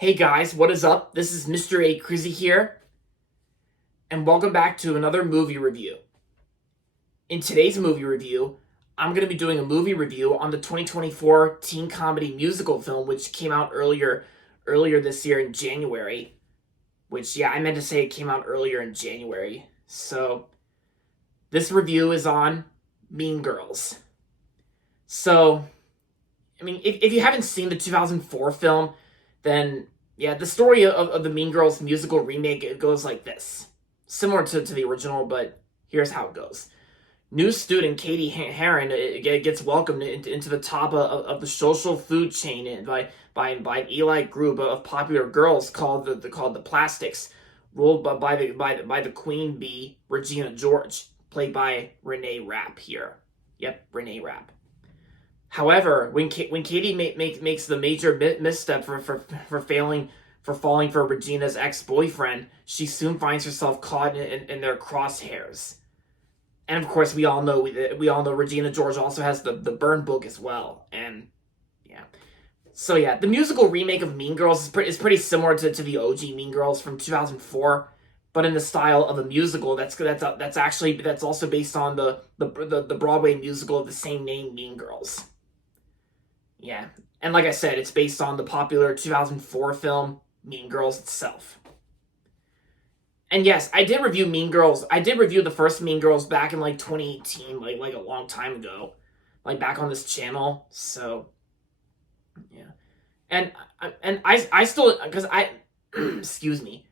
Hey guys, what is up? This is Mr. A. Crizzy here, and welcome back to another movie review. In today's movie review, I'm going to be doing a movie review on the 2024 teen comedy musical film, which came out earlier this year in January. Which, yeah, I meant to say it came out earlier in January. So, this review is on Mean Girls. So, I mean, if you haven't seen the 2004 film, then yeah, the story of the Mean Girls musical remake, it goes like this. Similar to the original, but here's how it goes. New student Katie Heron gets welcomed into the top of the social food chain by an elite group of popular girls called the Plastics, ruled by the queen bee Regina George, played by Renee Rapp here. Yep, Renee Rapp. However, when Katie makes the major misstep for falling for Regina's ex-boyfriend, she soon finds herself caught in their crosshairs. And of course, we all know Regina George also has the burn book as well. And yeah, so yeah, the musical remake of Mean Girls is pretty similar to the OG Mean Girls from 2004, but in the style of a musical that's also based on the Broadway musical of the same name, Mean Girls. Yeah, and like I said, it's based on the popular 2004 film Mean Girls itself. And yes, I did review Mean Girls. I did review the first Mean Girls back in like 2018, like a long time ago, like back on this channel. So yeah, and I still because I excuse me.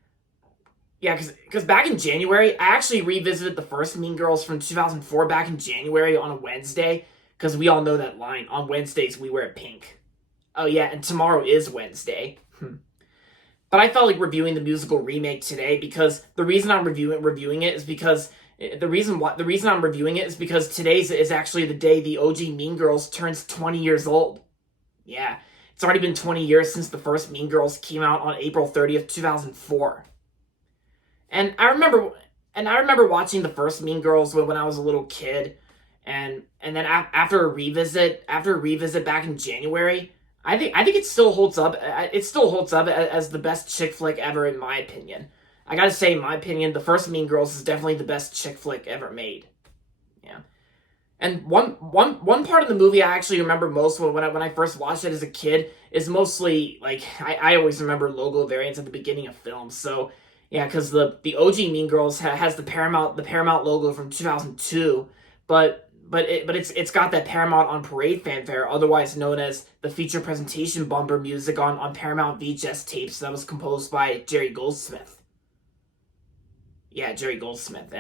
Yeah, because back in January, I actually revisited the first Mean Girls from 2004 back in January on a Wednesday, because we all know that line, on Wednesdays we wear pink. Oh yeah, and tomorrow is Wednesday. But I felt like reviewing the musical remake today because the reason I'm reviewing it is because I'm reviewing it is because today's is actually the day the OG Mean Girls turns 20 years old. Yeah, it's already been 20 years since the first Mean Girls came out on April 30th, 2004. And I remember watching the first Mean Girls when I was a little kid, and then after a revisit back in January, I think it still holds up. It still holds up as the best chick flick ever, in my opinion. I gotta say, in my opinion, the first Mean Girls is definitely the best chick flick ever made. Yeah. And one part of the movie I actually remember most when I first watched it as a kid is mostly like I always remember logo variants at the beginning of films. So yeah, because the OG Mean Girls has the Paramount logo from 2002, but it's got that Paramount on Parade fanfare, otherwise known as the feature presentation bumper music on Paramount VHS tapes that was composed by Jerry Goldsmith. Yeah, Jerry Goldsmith.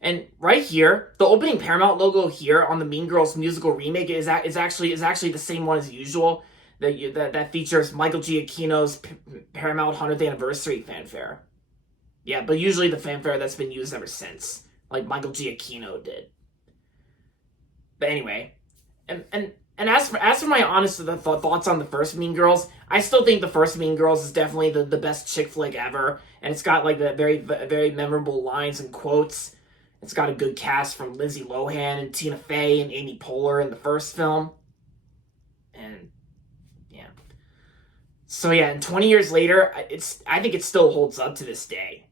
And right here, the opening Paramount logo here on the Mean Girls musical remake is actually the same one as usual. That features Michael Giacchino's Paramount 100th anniversary fanfare. Yeah, but usually the fanfare that's been used ever since, like Michael Giacchino did. But anyway, and as for my honest thoughts on the first Mean Girls, I still think the first Mean Girls is definitely the best chick flick ever, and it's got like the very memorable lines and quotes. It's got a good cast from Lindsay Lohan and Tina Fey and Amy Poehler in the first film, and yeah. So yeah, and 20 years later, I think it still holds up to this day.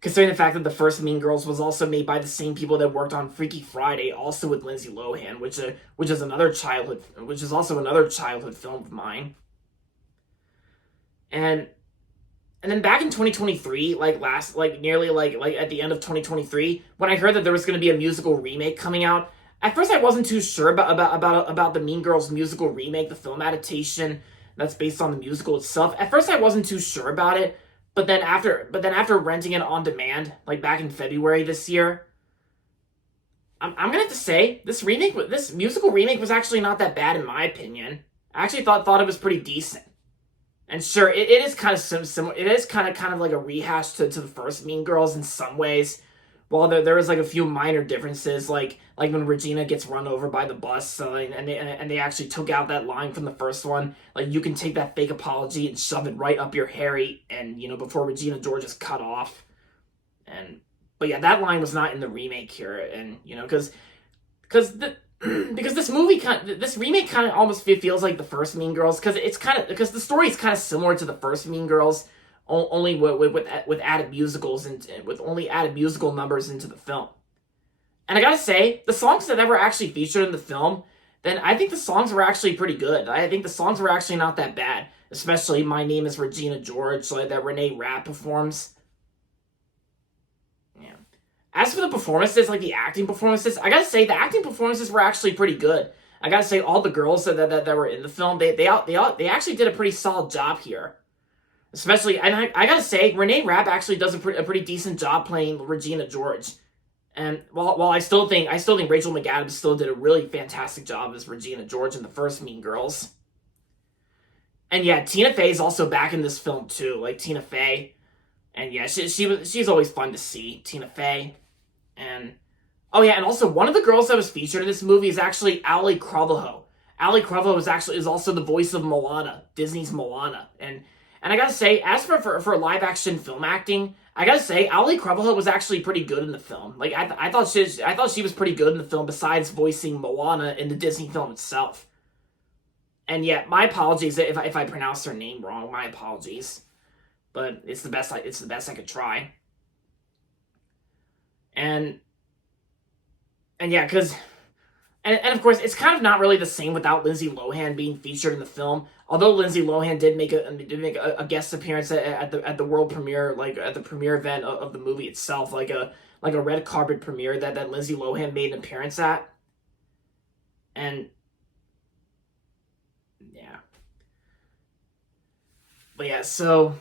Considering the fact that the first Mean Girls was also made by the same people that worked on Freaky Friday, also with Lindsay Lohan, which is also another childhood film of mine. And then back in 2023, nearly at the end of 2023, when I heard that there was going to be a musical remake coming out, at first I wasn't too sure about the Mean Girls musical remake, the film adaptation that's based on the musical itself. At first I wasn't too sure about it. But then after renting it on demand, like back in February this year, I'm gonna have to say this musical remake was actually not that bad in my opinion. I actually thought it was pretty decent. And sure, it is kind of similar. It is kind of like a rehash to the first Mean Girls in some ways. While there is like a few minor differences, like when Regina gets run over by the bus, and they actually took out that line from the first one, like you can take that fake apology and shove it right up your Harry, and before Regina George is cut off, but yeah, that line was not in the remake here, and because because this remake kind of almost feels like the first Mean Girls, because the story is kind of similar to the first Mean Girls, only with added musicals and with only added musical numbers into the film. And I gotta say, the songs that were actually featured in the film, then I think the songs were actually pretty good. I think the songs were actually not that bad, especially "My Name Is Regina George," like that Renee Rapp performs. Yeah. As for the performances, like the acting performances, I gotta say the acting performances were actually pretty good. I gotta say all the girls that were in the film, they actually did a pretty solid job here. Especially, and I gotta say, Renee Rapp actually does a pretty decent job playing Regina George. And while I still think Rachel McAdams still did a really fantastic job as Regina George in the first Mean Girls. And yeah, Tina Fey is also back in this film too, like Tina Fey. And yeah, she's always fun to see, Tina Fey. And oh yeah, and also one of the girls that was featured in this movie is actually Ali Carvalho. Ali Carvalho is also the voice of Moana, Disney's Moana. And I gotta say, as for live action film acting, I gotta say, Ali Carvalho was actually pretty good in the film. Like I thought she was pretty good in the film. Besides voicing Moana in the Disney film itself. And yeah, my apologies if I pronounced her name wrong. My apologies, but it's the best I could try. And yeah, and of course, it's kind of not really the same without Lindsay Lohan being featured in the film. Although Lindsay Lohan did make a guest appearance at the world premiere, like at the premiere event of the movie itself, like a red carpet premiere that Lindsay Lohan made an appearance at. And yeah, but yeah, so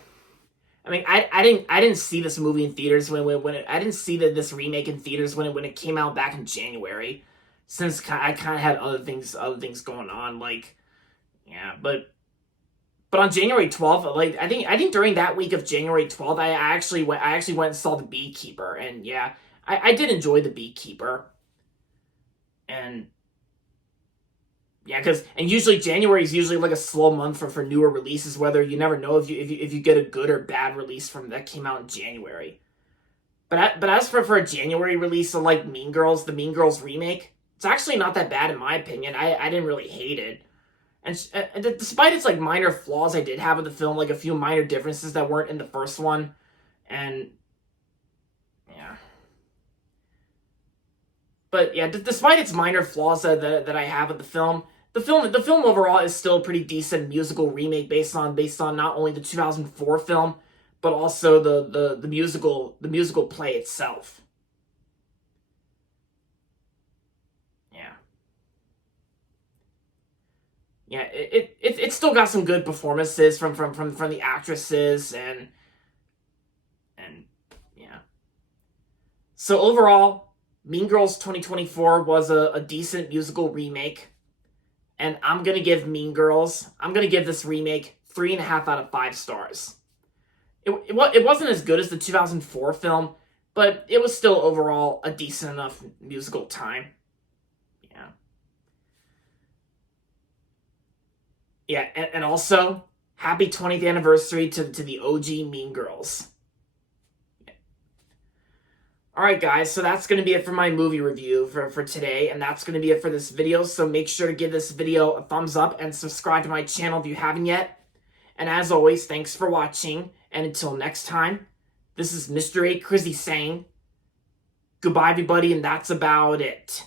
I mean, I didn't see this movie in theaters I didn't see this remake in theaters when it came out back in January, since I kind of had other things going on, like yeah, but on January 12th, like I think during that week of January 12th, I actually went and saw The Beekeeper, and yeah, I did enjoy The Beekeeper, and yeah, and usually January is usually like a slow month for newer releases. Whether you never know if you get a good or bad release from that came out in January. But as for a January release of like Mean Girls, the Mean Girls remake, it's actually not that bad in my opinion. I didn't really hate it, and despite its like minor flaws, I did have with the film, like a few minor differences that weren't in the first one, and yeah. But yeah, despite its minor flaws that I have with the film. The film overall is still a pretty decent musical remake based on not only the 2004 film, but also the musical play itself. Yeah, yeah. It still got some good performances from the actresses, and yeah. So overall, Mean Girls 2024 was a decent musical remake. And I'm going to give this remake 3.5 out of 5 stars. It wasn't as good as the 2004 film, but it was still overall a decent enough musical time. Yeah. Yeah, and also, happy 20th anniversary to the OG Mean Girls. Alright guys, so that's going to be it for my movie review for today, and that's going to be it for this video, so make sure to give this video a thumbs up and subscribe to my channel if you haven't yet. And as always, thanks for watching, and until next time, this is Mr. A. Crizzy saying, goodbye everybody, and that's about it.